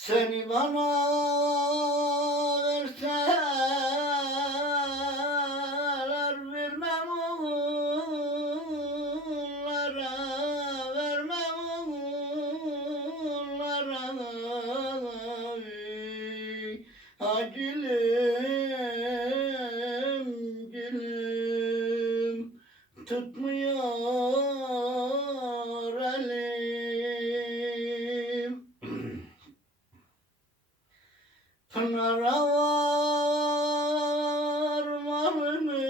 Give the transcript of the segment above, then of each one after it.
Seni bana verseler vermem onlara vermem onlara gülüm gülüm tutmuyor Pınara var varını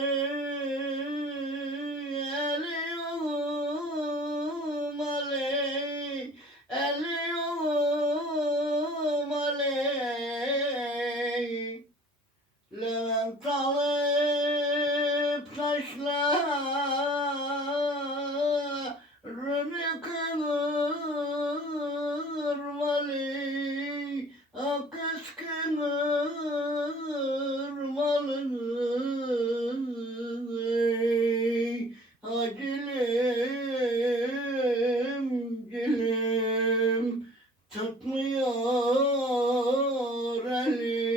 Eliyum aley Eliyum aley Levent alıp taşlarım yıkın tutmuyor elim.